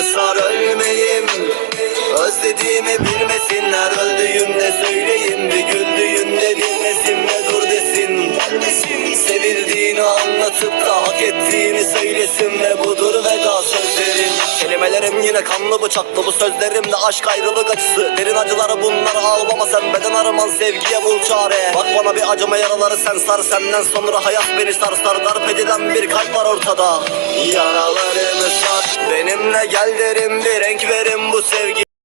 Yaralarımı sar ölmeyeyim, özlediğimi bilmesinler. Öldüğümde söyleyeyim, bir güldüğünde dinlesin ve dur desin. Gelmesin, sevildiğini anlatıp da hak ettiğini söylesin ve budur veda sözlerim. Kelimelerim yine kanlı bıçaklı, bu sözlerimde aşk ayrılık acısı. Derin acıları bunlar, ağlama sen, beden araman sevgiye bul çare. Bak bana bir acıma, yaraları sen sar, senden sonra hayat beni sar. Darp edilen bir kalp var ortada. Yaralarımı sar, benimle gel derim, bir renk verin bu sevgi.